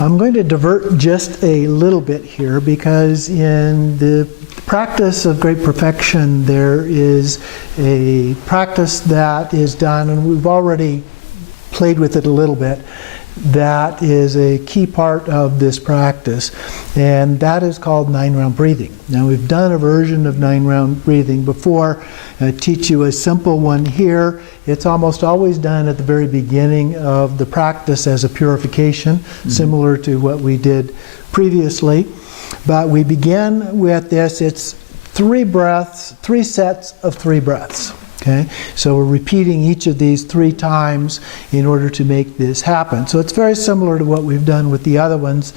I'm going to divert just a little bit here because in the practice of great perfection there is a practice that is done, and we've already played with it a little bit, that is a key part of this practice, and that is called 9-round breathing. Now we've done a version of 9-round breathing before. I teach you a simple one here. It's almost always done at the very beginning of the practice as a purification, similar to what we did previously. But we begin with this. It's 3 breaths, 3 sets of 3 breaths. Okay, so we're repeating each of these 3 times in order to make this happen. So it's very similar to what we've done with the other ones.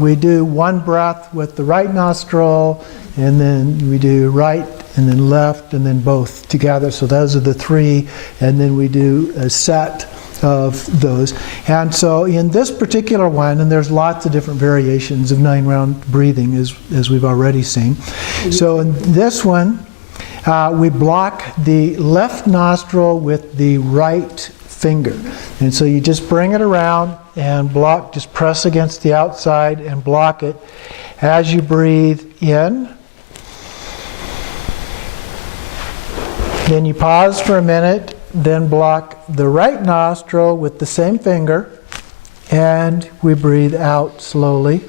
We do 1 breath with the right nostril, and then we do right and then left and then both together. So those are the 3, and then we do a set of those. And so in this particular one, and there's lots of different variations of 9-round breathing as we've already seen. So in this one, we block the left nostril with the right finger. And so you just bring it around and block, just press against the outside and block it as you breathe in. Then you pause for a minute, then block the right nostril with the same finger, and we breathe out slowly.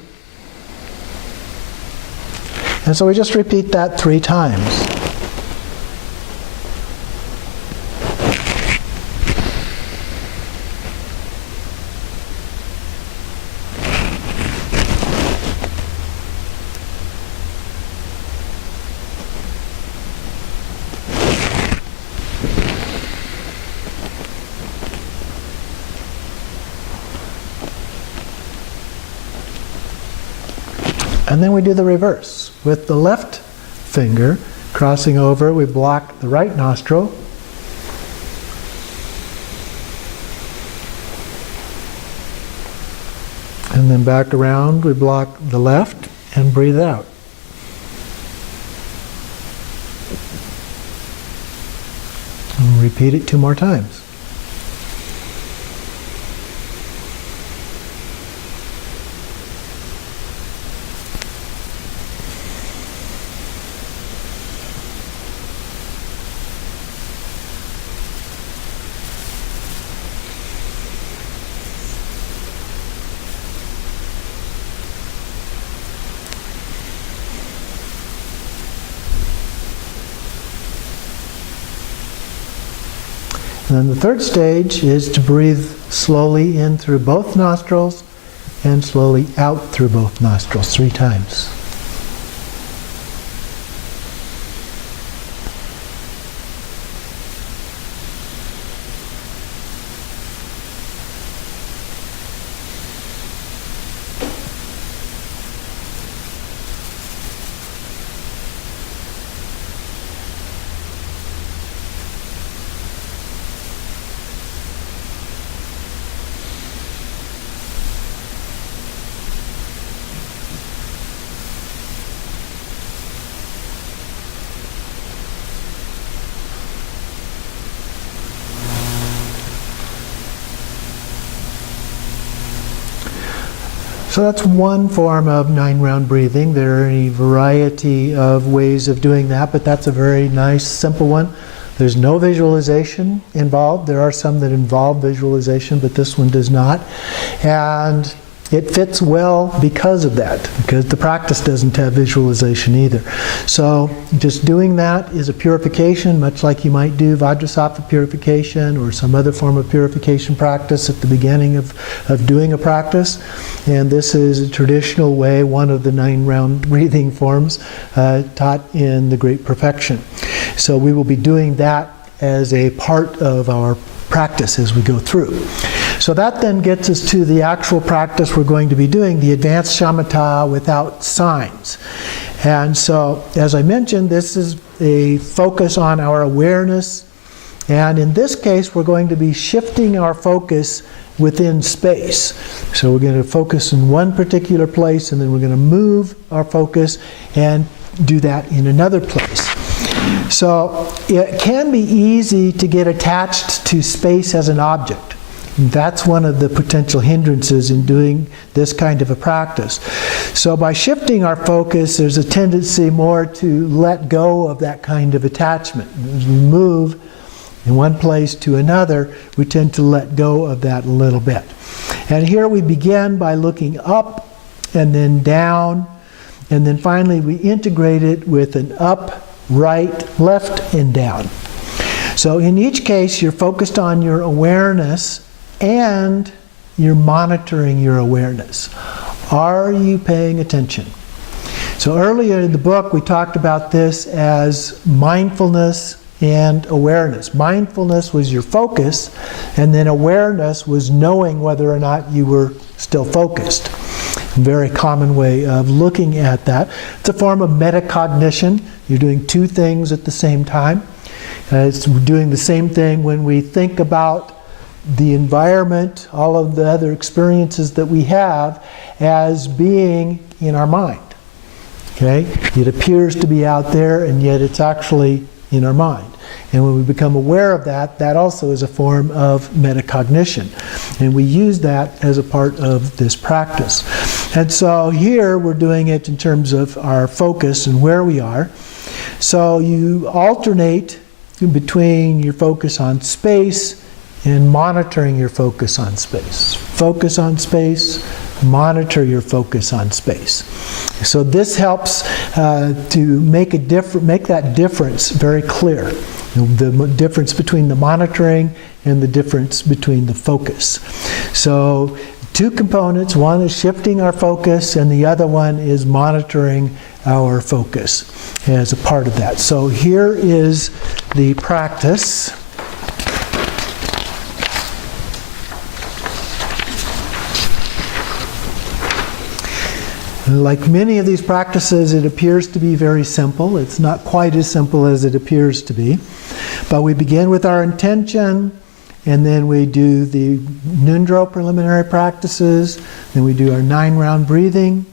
And so we just repeat that 3 times. And then we do the reverse. With the left finger crossing over, we block the right nostril. And then back around, we block the left and breathe out. And repeat it 2 more times. And then the third stage is to breathe slowly in through both nostrils and slowly out through both nostrils 3 times. So that's one form of 9-round breathing. There are a variety of ways of doing that, but that's a very nice, simple one. There's no visualization involved. There are some that involve visualization, but this one does not. And it fits well because of that, because the practice doesn't have visualization either. So just doing that is a purification, much like you might do Vajrasattva purification or some other form of purification practice at the beginning of doing a practice. And this is a traditional way, one of the 9-round breathing forms taught in the Great Perfection. So we will be doing that as a part of our practice as we go through. So that then gets us to the actual practice we're going to be doing, the advanced shamatha without signs. And so, as I mentioned, this is a focus on our awareness. And in this case, we're going to be shifting our focus within space. So we're going to focus in one particular place, and then we're going to move our focus and do that in another place. So it can be easy to get attached to space as an object. That's one of the potential hindrances in doing this kind of a practice. So by shifting our focus, there's a tendency more to let go of that kind of attachment. As we move in one place to another, we tend to let go of that a little bit. And here we begin by looking up and then down, and then finally we integrate it with an up, right, left, and down. So in each case, you're focused on your awareness and you're monitoring your awareness. Are you paying attention? So earlier in the book, we talked about this as mindfulness and awareness. Mindfulness was your focus, and then awareness was knowing whether or not you were still focused. A very common way of looking at that. It's a form of metacognition. You're doing two things at the same time. It's doing the same thing when we think about the environment, all of the other experiences that we have, as being in our mind. Okay? It appears to be out there, and yet it's actually in our mind. And when we become aware of that, that also is a form of metacognition. And we use that as a part of this practice. And so here we're doing it in terms of our focus and where we are. So you alternate between your focus on space and monitoring your focus on space. Focus on space, monitor your focus on space. So this helps to make that difference very clear. The difference between the monitoring and the difference between the focus. So two components, one is shifting our focus and the other one is monitoring our focus as a part of that. So here is the practice. Like many of these practices, it appears to be very simple. It's not quite as simple as it appears to be. But we begin with our intention, and then we do the Nundro preliminary practices, then we do our 9-round breathing,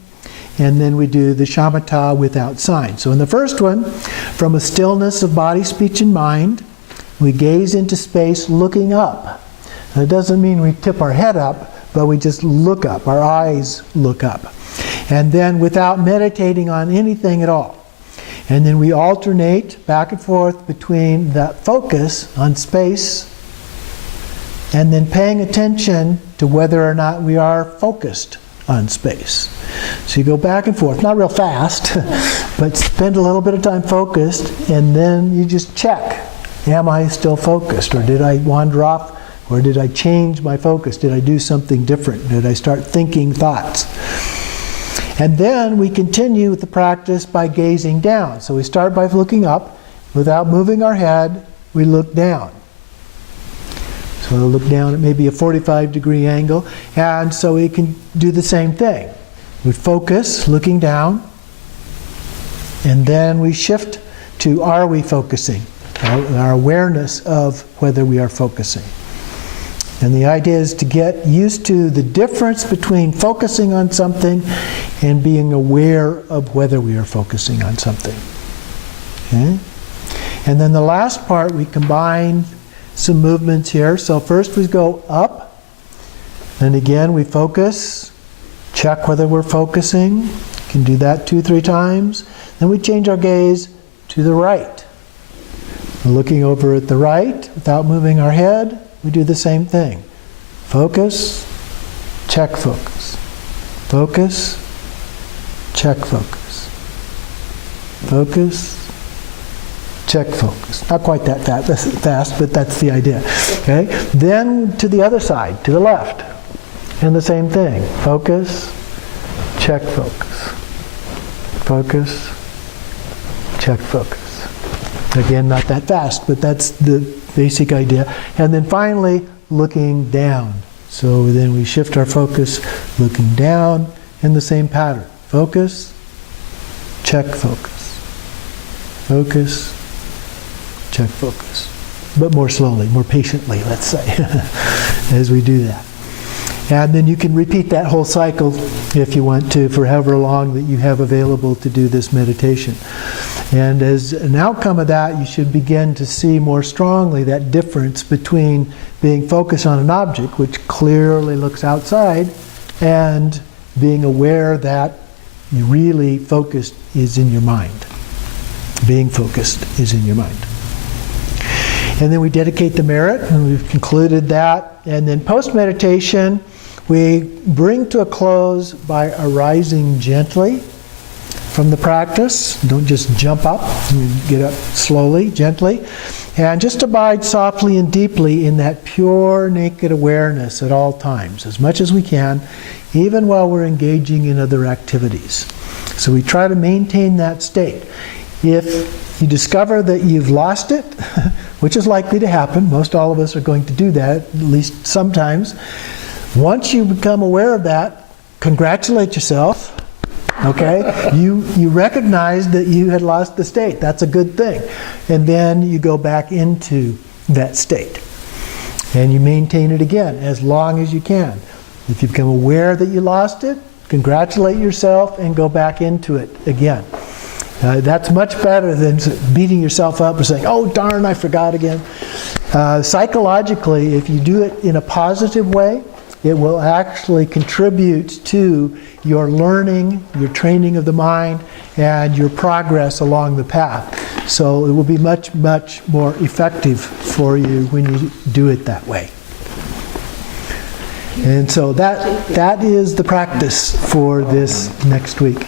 and then we do the Shamatha without sign. So in the first one, from a stillness of body, speech, and mind, we gaze into space looking up. Now, it doesn't mean we tip our head up, but we just look up, our eyes look up. And then without meditating on anything at all. And then we alternate back and forth between that focus on space and then paying attention to whether or not we are focused on space. So you go back and forth, not real fast, but spend a little bit of time focused, and then you just check, am I still focused? Or did I wander off? Or did I change my focus? Did I do something different? Did I start thinking thoughts? And then we continue with the practice by gazing down. So we start by looking up. Without moving our head, we look down. So we'll look down at maybe a 45-degree angle. And so we can do the same thing. We focus, looking down. And then we shift to, are we focusing? Our awareness of whether we are focusing. And the idea is to get used to the difference between focusing on something and being aware of whether we are focusing on something. Okay? And then the last part, we combine some movements here. So first we go up, and again we focus, check whether we're focusing. You can do that 2-3 times. Then we change our gaze to the right. We're looking over at the right without moving our head. We do the same thing. Focus, check focus. Focus, check focus. Focus, check focus. Not quite that fast, but that's the idea. Okay? Then to the other side, to the left. And the same thing. Focus, check focus. Focus, check focus. Again, not that fast, but that's the basic idea. And then finally, looking down. So then we shift our focus, looking down in the same pattern. Focus, check focus. Focus, check focus. But more slowly, more patiently, let's say, as we do that. And then you can repeat that whole cycle if you want to for however long that you have available to do this meditation. And as an outcome of that, you should begin to see more strongly that difference between being focused on an object, which clearly looks outside, and being aware that you really focused is in your mind. Being focused is in your mind. And then we dedicate the merit, and we've concluded that. And then post-meditation, we bring to a close by arising gently from the practice. Don't just jump up. You get up slowly, gently. And just abide softly and deeply in that pure, naked awareness at all times, as much as we can, even while we're engaging in other activities. So we try to maintain that state. If you discover that you've lost it, which is likely to happen, most all of us are going to do that, at least sometimes. Once you become aware of that, congratulate yourself. Okay? You recognize that you had lost the state. That's a good thing. And then you go back into that state. And you maintain it again as long as you can. If you become aware that you lost it, congratulate yourself and go back into it again. That's much better than beating yourself up and saying, oh darn, I forgot again. Psychologically, if you do it in a positive way, it will actually contribute to your learning, your training of the mind, and your progress along the path. So it will be much, much more effective for you when you do it that way. And so that is the practice for this next week.